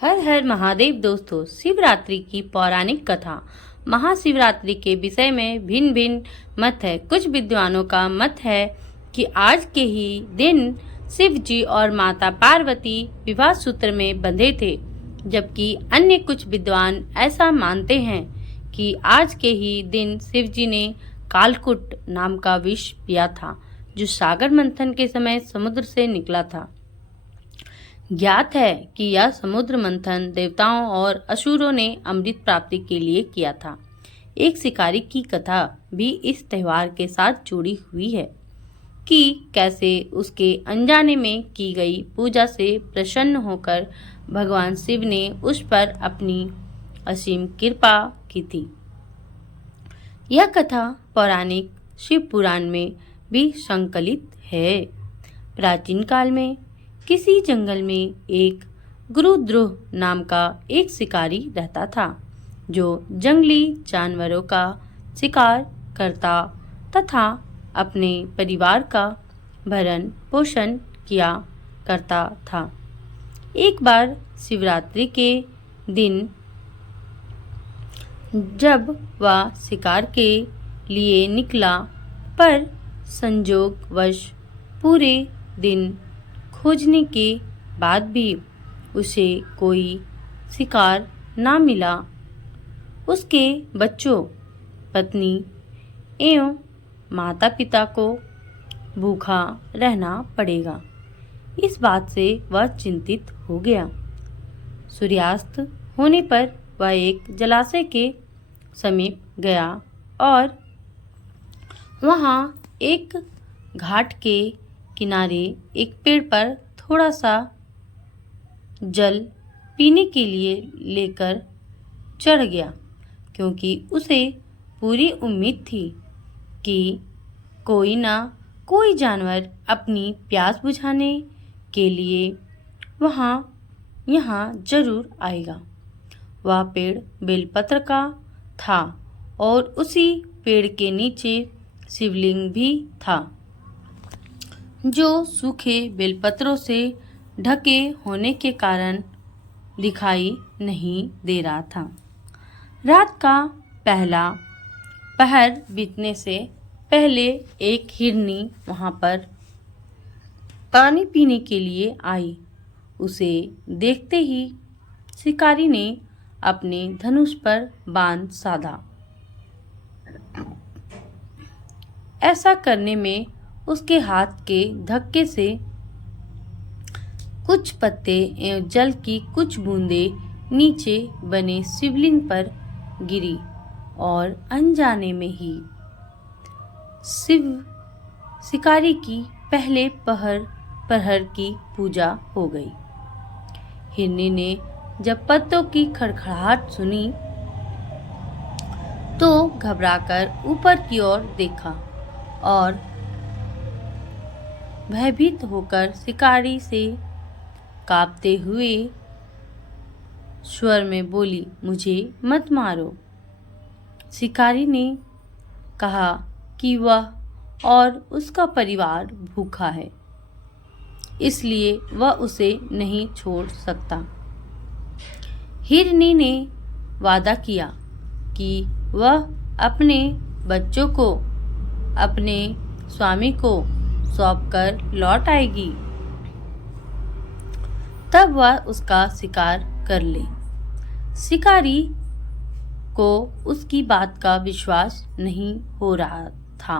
हर हर महादेव दोस्तों, शिवरात्रि की पौराणिक कथा। महाशिवरात्रि के विषय में भिन्न भिन्न मत है। कुछ विद्वानों का मत है कि आज के ही दिन शिव जी और माता पार्वती विवाह सूत्र में बंधे थे, जबकि अन्य कुछ विद्वान ऐसा मानते हैं कि आज के ही दिन शिव जी ने कालकूट नाम का विष पिया था, जो सागर मंथन के समय समुद्र से निकला था। ज्ञात है कि यह समुद्र मंथन देवताओं और असुरों ने अमृत प्राप्ति के लिए किया था। एक शिकारी की कथा भी इस त्योहार के साथ जुड़ी हुई है कि कैसे उसके अनजाने में की गई पूजा से प्रसन्न होकर भगवान शिव ने उस पर अपनी असीम कृपा की थी। यह कथा पौराणिक शिव पुराण में भी संकलित है। प्राचीन काल में किसी जंगल में एक गुरुद्रोह नाम का एक शिकारी रहता था, जो जंगली जानवरों का शिकार करता तथा अपने परिवार का भरण पोषण किया करता था। एक बार शिवरात्रि के दिन जब वह शिकार के लिए निकला, पर संजोगवश पूरे दिन खोजने के बाद भी उसे कोई शिकार ना मिला। उसके बच्चों, पत्नी एवं माता पिता को भूखा रहना पड़ेगा। इस बात से वह चिंतित हो गया। सूर्यास्त होने पर वह एक जलाशय के समीप गया और वहां एक घाट के किनारे एक पेड़ पर थोड़ा सा जल पीने के लिए लेकर चढ़ गया, क्योंकि उसे पूरी उम्मीद थी कि कोई ना कोई जानवर अपनी प्यास बुझाने के लिए यहाँ जरूर आएगा। वह पेड़ बेलपत्र का था और उसी पेड़ के नीचे शिवलिंग भी था, जो सूखे बेलपत्रों से ढके होने के कारण दिखाई नहीं दे रहा था। रात का पहला पहर बीतने से पहले एक हिरनी वहां पर पानी पीने के लिए आई। उसे देखते ही शिकारी ने अपने धनुष पर बाण साधा। ऐसा करने में उसके हाथ के धक्के से कुछ पत्ते एवं जल की कुछ बूंदें नीचे बने शिवलिंग पर गिरी और अनजाने में ही शिकारी की पहले प्रहर की पूजा हो गई। हिरनी ने जब पत्तों की खड़खड़ाहट सुनी तो घबराकर ऊपर की ओर देखा और भयभीत होकर शिकारी से कांपते हुए स्वर में बोली, मुझे मत मारो। शिकारी ने कहा कि वह और उसका परिवार भूखा है, इसलिए वह उसे नहीं छोड़ सकता। हिरनी ने वादा किया कि वह अपने बच्चों को अपने स्वामी को सौंपकर लौट आएगी, तब वह उसका शिकार कर ले। शिकारी को उसकी बात का विश्वास नहीं हो रहा था।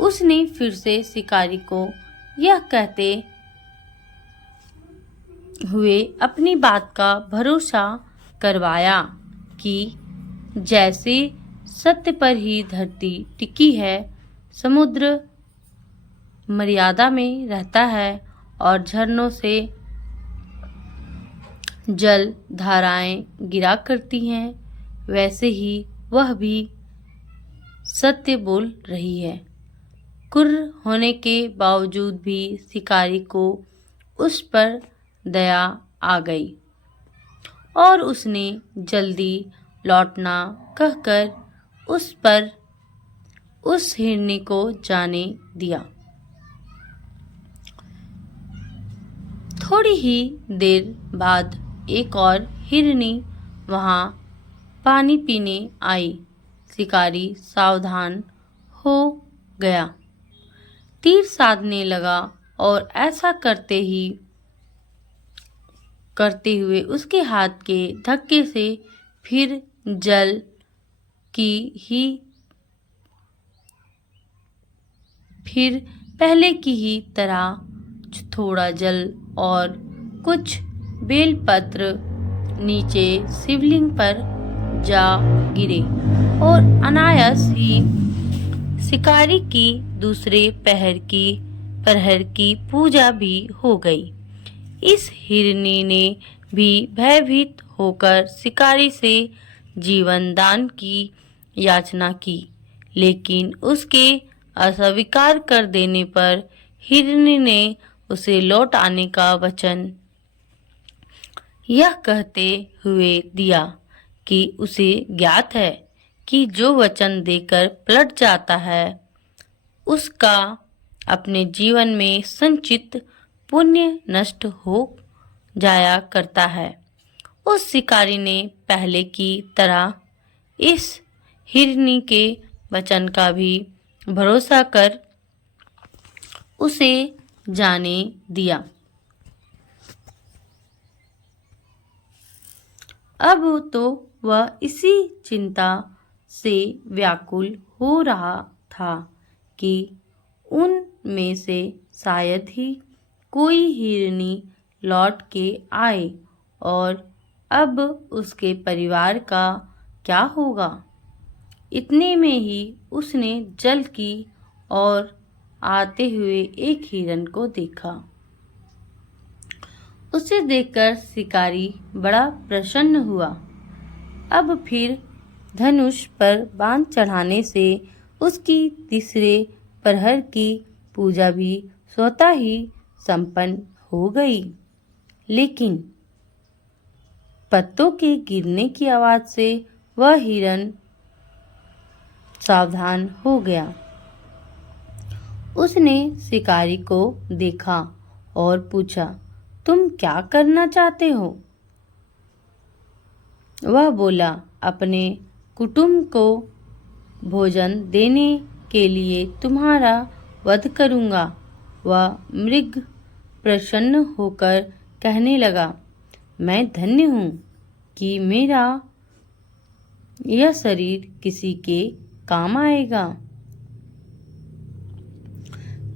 उसने फिर से शिकारी को यह कहते हुए अपनी बात का भरोसा करवाया कि जैसे सत्य पर ही धरती टिकी है, समुद्र मर्यादा में रहता है और झरनों से जल धाराएं गिरा करती हैं, वैसे ही वह भी सत्य बोल रही है। कुर्र होने के बावजूद भी शिकारी को उस पर दया आ गई और उसने जल्दी लौटना कहकर उस हिरनी को जाने दिया। थोड़ी ही देर बाद एक और हिरनी वहां पानी पीने आई। शिकारी सावधान हो गया, तीर साधने लगा और ऐसा करते हुए उसके हाथ के धक्के से फिर जल की ही फिर पहले की ही तरह थोड़ा जल और कुछ बेलपत्र नीचे शिवलिंग पर जा गिरे और अनायास ही शिकारी की दूसरे प्रहर की पूजा भी हो गई। इस हिरनी ने भी भयभीत होकर शिकारी से जीवन दान की याचना की, लेकिन उसके अस्वीकार कर देने पर हिरनी ने उसे लौट आने का वचन यह कहते हुए दिया कि उसे ज्ञात है कि जो वचन देकर पलट जाता है उसका अपने जीवन में संचित पुण्य नष्ट हो जाया करता है। उस शिकारी ने पहले की तरह इस हिरनी के वचन का भी भरोसा कर उसे जाने दिया। अब तो वह इसी चिंता से व्याकुल हो रहा था कि उन में से शायद ही कोई हिरनी लौट के आए और अब उसके परिवार का क्या होगा। इतने में ही उसने जल की ओर आते हुए एक हिरन को देखा। उसे देखकर शिकारी बड़ा प्रसन्न हुआ। अब फिर धनुष पर बाण चढ़ाने से उसकी तीसरे प्रहर की पूजा भी स्वतः ही संपन्न हो गई। लेकिन पत्तों के गिरने की आवाज से वह हिरन सावधान हो गया। उसने शिकारी को देखा और पूछा, तुम क्या करना चाहते हो? वह बोला, अपने कुटुंब को भोजन देने के लिए तुम्हारा वध करूंगा। वह मृग प्रसन्न होकर कहने लगा, मैं धन्य हूँ कि मेरा यह शरीर किसी के काम आएगा।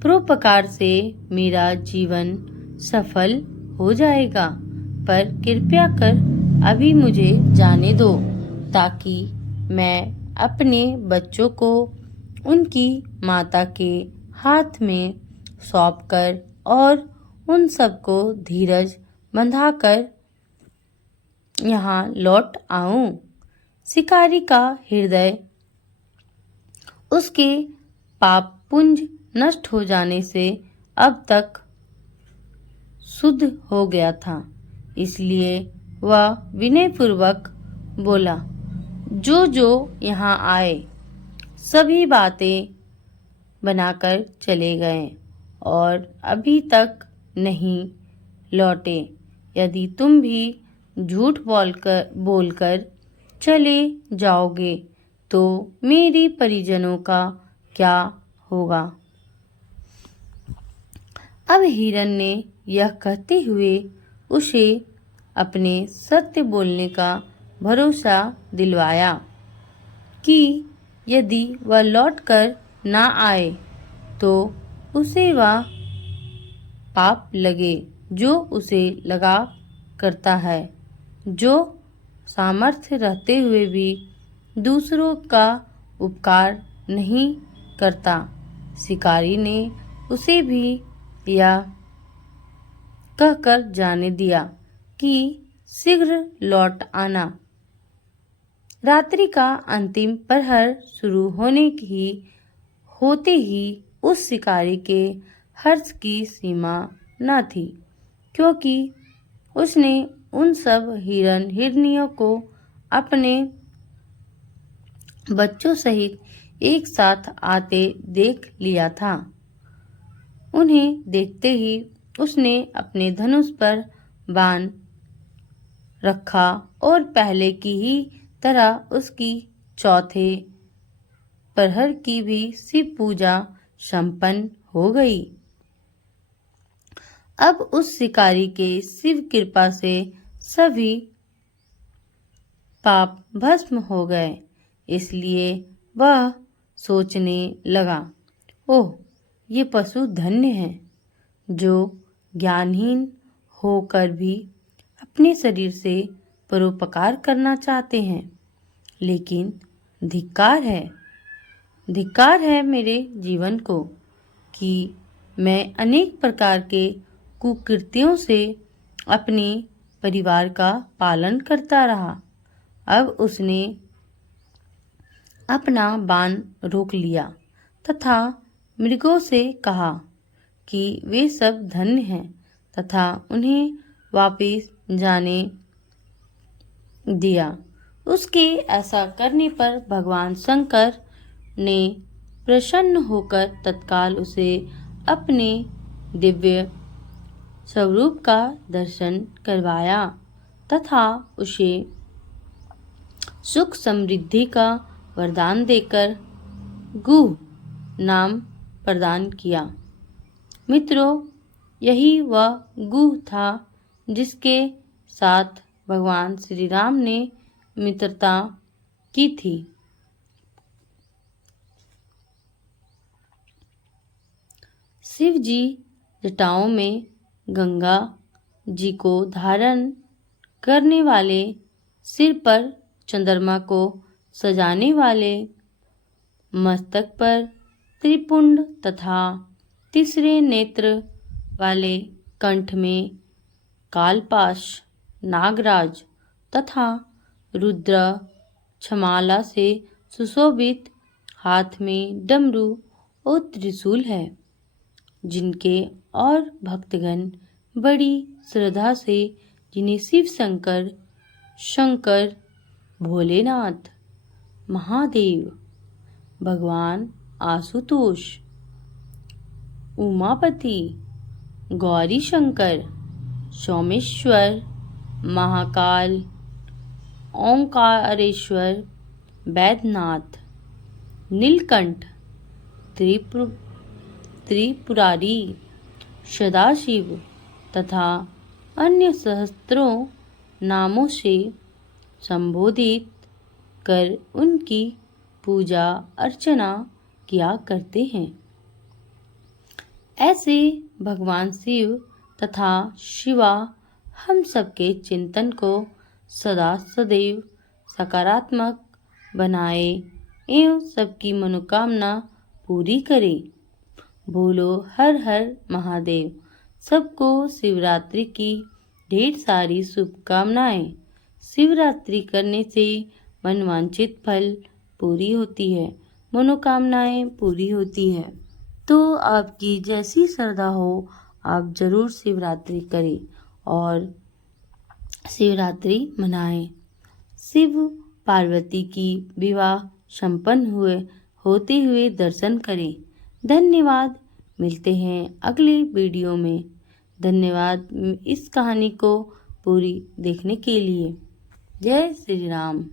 परोपकार से मेरा जीवन सफल हो जाएगा, पर कृपया कर अभी मुझे जाने दो ताकि मैं अपने बच्चों को उनकी माता के हाथ में सौंपकर और उन सबको धीरज बंधाकर यहाँ लौट आऊं। शिकारी का हृदय उसके पाप पुंज नष्ट हो जाने से अब तक शुद्ध हो गया था, इसलिए वह विनयपूर्वक बोला, जो यहाँ आए सभी बातें बनाकर चले गए और अभी तक नहीं लौटे। यदि तुम भी झूठ बोलकर चले जाओगे तो मेरी परिजनों का क्या होगा। अब हिरन ने यह कहते हुए उसे अपने सत्य बोलने का भरोसा दिलवाया कि यदि वह लौटकर ना आए तो उसे वह पाप लगे जो उसे लगा करता है, जो सामर्थ्य रहते हुए भी दूसरों का उपकार नहीं करता। शिकारी ने उसे भी यह कहकर जाने दिया कि शीघ्र लौट आना। रात्रि का अंतिम प्रहर शुरू होते ही उस शिकारी के हर्ष की सीमा न थी, क्योंकि उसने उन सब हिरनियों को अपने बच्चों सहित एक साथ आते देख लिया था। उन्हें देखते ही उसने अपने धनुष पर बाण रखा और पहले की ही तरह उसकी चौथे प्रहर की भी शिव पूजा संपन्न हो गई। अब उस शिकारी के शिव कृपा से सभी पाप भस्म हो गए, इसलिए वह सोचने लगा, ओह, ये पशु धन्य हैं जो ज्ञानहीन होकर भी अपने शरीर से परोपकार करना चाहते हैं। लेकिन धिक्कार है मेरे जीवन को कि मैं अनेक प्रकार के कुकृत्यों से अपने परिवार का पालन करता रहा। अब उसने अपना बाण रोक लिया तथा मृगों से कहा कि वे सब धन्य हैं तथा उन्हें वापस जाने दिया। उसके ऐसा करने पर भगवान शंकर ने प्रसन्न होकर तत्काल उसे अपने दिव्य स्वरूप का दर्शन करवाया तथा उसे सुख समृद्धि का वरदान देकर गुह नाम प्रदान किया। मित्रों, यही वह गुह था जिसके साथ भगवान श्री राम ने मित्रता की थी। शिव जी जटाओं में गंगा जी को धारण करने वाले, सिर पर चंद्रमा को सजाने वाले, मस्तक पर त्रिपुंड तथा तीसरे नेत्र वाले, कंठ में कालपाश, नागराज तथा रुद्र छमाला से सुशोभित, हाथ में डमरू और त्रिशूल है, जिनके और भक्तगण बड़ी श्रद्धा से जिन्हें शिव शंकर, भोलेनाथ, महादेव, भगवान आशुतोष, उमापति, गौरी शंकर, सोमेश्वर, महाकाल, ओंकारेश्वर, वैद्यनाथ, नीलकंठ, त्रिपुरारी, सदाशिव तथा अन्य सहस्त्रों नामों से संबोधित कर उनकी पूजा अर्चना किया करते हैं। ऐसे भगवान शिव तथा शिवा हम सबके चिंतन को सदा सदैव सकारात्मक बनाए एवं सबकी मनोकामना पूरी करे। बोलो हर हर महादेव। सबको शिवरात्रि की ढेर सारी शुभकामनाएं। शिवरात्रि करने से मनवांछित फल पूरी होती है, मनोकामनाएं पूरी होती है। तो आपकी जैसी श्रद्धा हो आप जरूर शिवरात्रि करें और शिवरात्रि मनाएं। शिव पार्वती की विवाह संपन्न होते हुए दर्शन करें। धन्यवाद। मिलते हैं अगले वीडियो में। धन्यवाद इस कहानी को पूरी देखने के लिए। जय श्री राम।